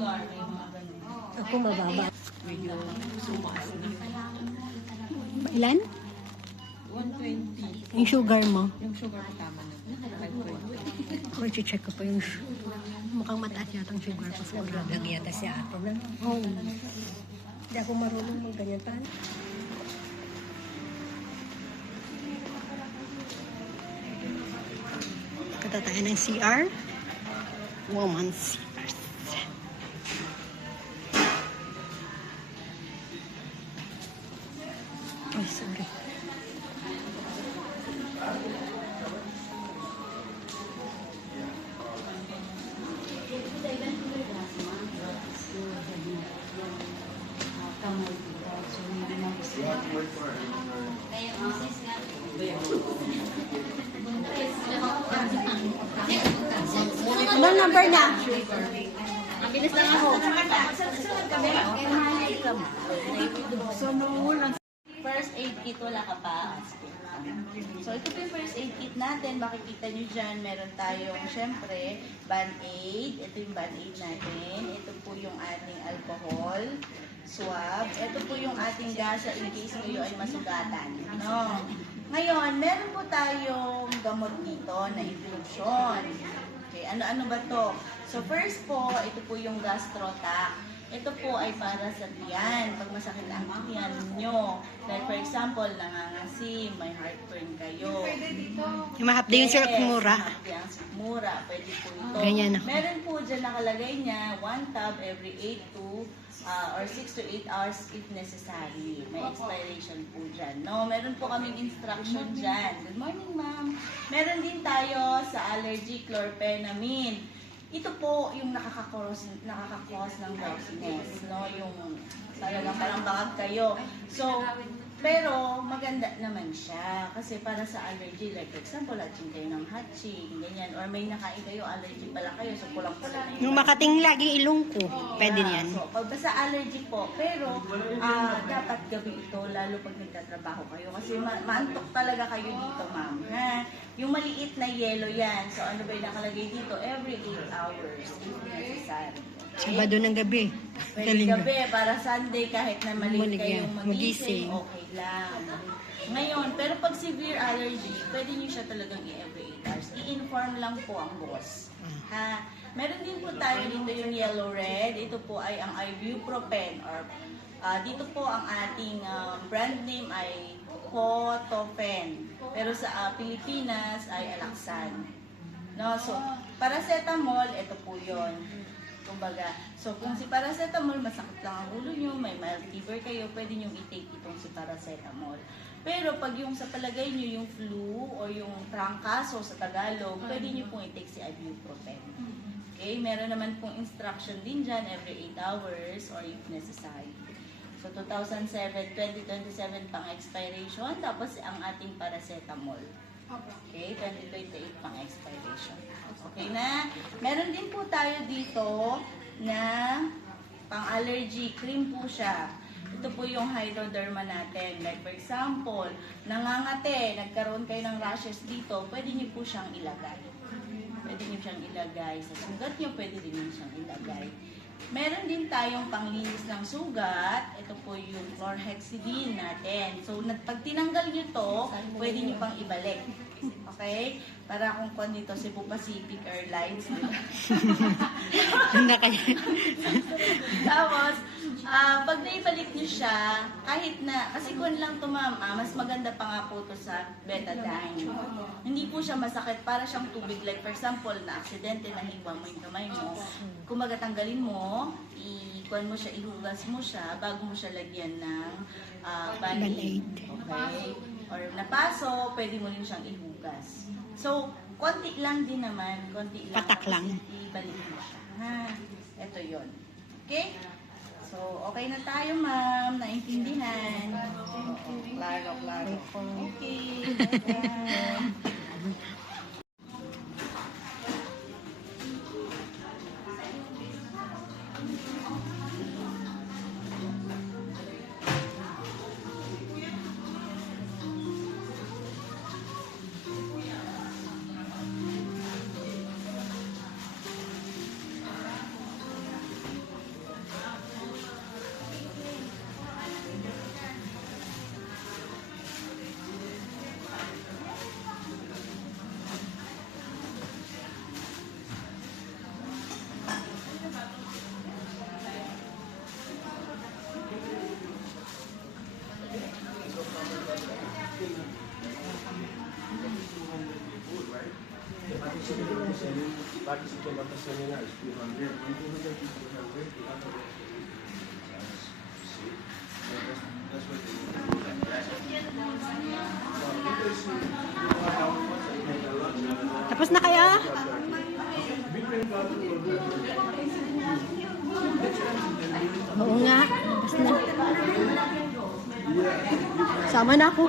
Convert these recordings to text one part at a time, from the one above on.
sugar, may mga ganun. Ako mababa. Medyo sumakas na. Ilan? 120. Yung sugar mo? Yung sugar ko tama na. 520. Ako check ko pa yung mukhang mataas yata ang sugar ko. Vlog yata si ate na. Oo. Hindi ako marunong mag-ganyan. Paano? Kata tayo ng CR. Woman's CR. Oh, sorry. Anong number na? Ang bilis lang ako. First aid kit, wala ka pa. So, ito po yung first aid kit natin. Makikita nyo dyan, meron tayong, syempre, band-aid. Ito yung band-aid natin. Ito po yung ating alcohol, swab. Ito po yung ating gasa in case kayo ay masugatan. No? Ngayon, meron po tayong gamot dito na infusion. Okay, ano-ano ba to? So, first po, ito po yung gastrotac. Ito po ay para sa tiyan. Pag masakit ang tiyan nyo. Like for example, nangangasim, may heartburn kayo. Yung mahapdi yung syrup mura. Mahapdi ang mura. Pwede po ito. Ganyan ako. Meron po dyan nakalagay niya, 1 tab every 8 to or 6 to 8 hours if necessary. May expiration po dyan. No, meron po kaming instruction dyan. Good morning, ma'am. Meron din tayo sa allergy, chlorpheniramine. Ito po yung nakaka-cause ng drowsiness, no? Yung parang bangag kayo. So, pero maganda naman siya kasi para sa allergy, like for example, hatching kayo ng hatching, ganyan, or may nakain kayo, allergy pala kayo, so kulang-kulang na Yung makating laging ilong ko. Pwede niyan. So, pag sa allergy po, pero dapat gabi ito, lalo pag nagtatrabaho kayo. Kasi maantok talaga kayo dito, ma'am. Ha? Yung maliit na yellow yan. So, ano ba yung nakalagay dito? Every 8 hours, if necessary. Okay? Sabado ng gabi. Pwede gabi, para Sunday, kahit na maliit kayong magising, Magising. okay lang. Ngayon, pero pag severe allergy, pwede nyo siya talagang i-every 8 hours. I-inform lang po ang boss. Ha? Meron din po tayo dito yung yellow red. Ito po ay ang ibuprofen or dito po ang ating brand name ay Potofen. Pero sa Pilipinas ay Alaxan. No, so paracetamol, ito po 'yon. Kumbaga, so kung si paracetamol masakit lang ang ulo nyo, may mild fever kayo, pwede nyo i-take itong si paracetamol. Pero pag yung sa palagay nyo yung flu o yung trangkaso sa Tagalog, pwede nyo pong i-take si ibuprofen. Okay, meron naman pong instruction din dyan every 8 hours or if necessary. So 2027 pang expiration, tapos ang ating paracetamol. Okay, 2028 pang expiration. Okay na? Meron din po tayo dito na pang-allergy cream po siya. Ito po yung Hydroderma natin. Like for example, nangangate, nagkaroon kayo ng rashes dito, pwede niyo po siyang ilagay. Pwede niyo siyang ilagay sa sugat niyo, pwede din niyo siyang ilagay. Meron din tayong panglinis ng sugat. Ito po yung chlorhexidine natin. So, pag tinanggal nyo to, pwede nyo pang ibalik. Okay? Para kung kung dito, Cebu Pacific Airlines. Tapos, pag naibalik nyo siya, kahit na, kasi kung lang to ma'am, mas maganda pa nga po to sa betadine. Hindi po siya masakit, para siyang tubig. Like for example, na aksidente, nahiwa mo yung kamay mo. Kung magatanggalin mo, ikuan mo siya, ihugas mo siya, bago mo siya lagyan ng band-aid. Okay? Or napaso, pwede mo rin siyang ihugas. So, konti lang din naman, konti lang. Patak lang. Ibalik mo siya. Ha? Ito yon. Okay? So, okay na tayo, ma'am. Naintindihan. Klaro, klaro. Okay. Tapos na kaya? Oo nga. Tapos na. Sama na ako.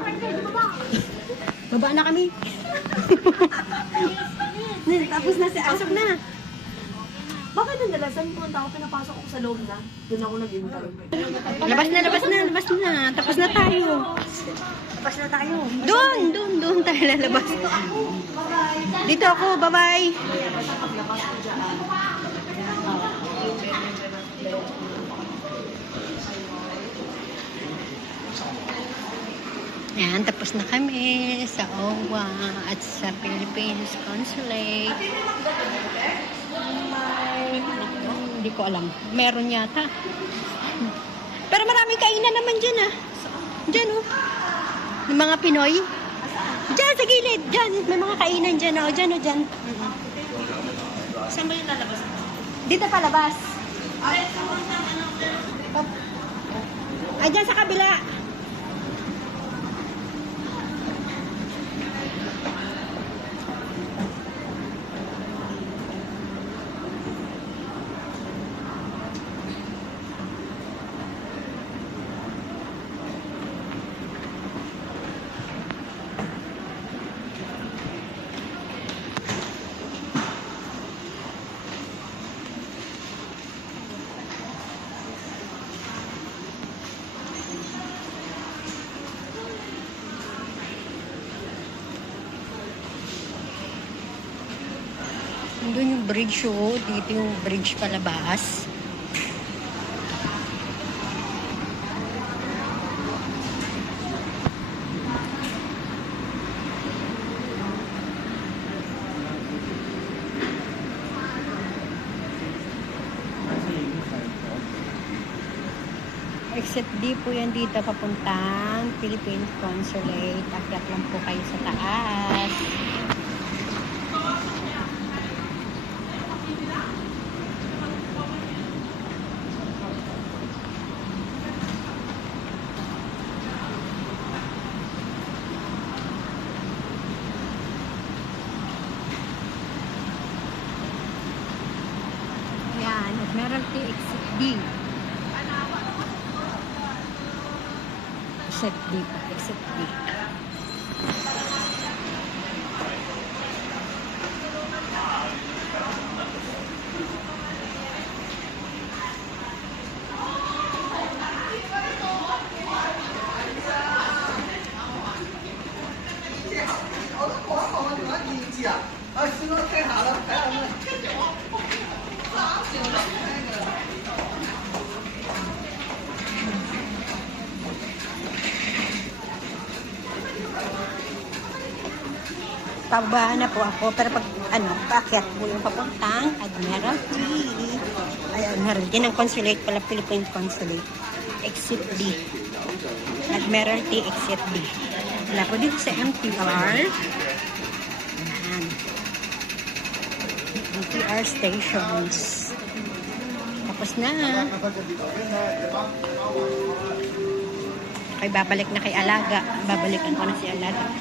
Baba na kami. Tapos na si Asok na. Bakit nandalasan punta ako, pinapasok ko sa loob na? Doon ako nag-intay. Labas na, labas na, labas na. Tapos na tayo. Tapos na tayo. Doon tayo lalabas. Dito ako, bye-bye. Yan, tapos na kami sa OWA at sa Philippines Consulate. Hindi ko alam. Meron yata. Pero maraming kainan naman dyan ah. Dyan oh. Yung mga Pinoy. Dyan sa gilid. Dyan. May mga kainan dyan oh. Dyan oh, dyan. Saan ba yung lalabas? Dito palabas. Ay, dyan sa kabila. Doon yung bridge oh. Dito yung bridge palabas. Exit D po yan dito papuntang Philippine Consulate. Akyat lang po kayo sa taas. Yan, Admiralty Exit D. Exit D po, Exit D. Pababa na po ako, pero pag paakyat po yung papuntang Admiralty. Ay, Admiralty ng Consulate pala, Philippine Consulate. Exit D. Admiralty Exit D. Wala po dito sa MTR. Ayan. MTR stations. Tapos na. Okay, babalik na kay Alaga. Babalikan ko na si Alaga.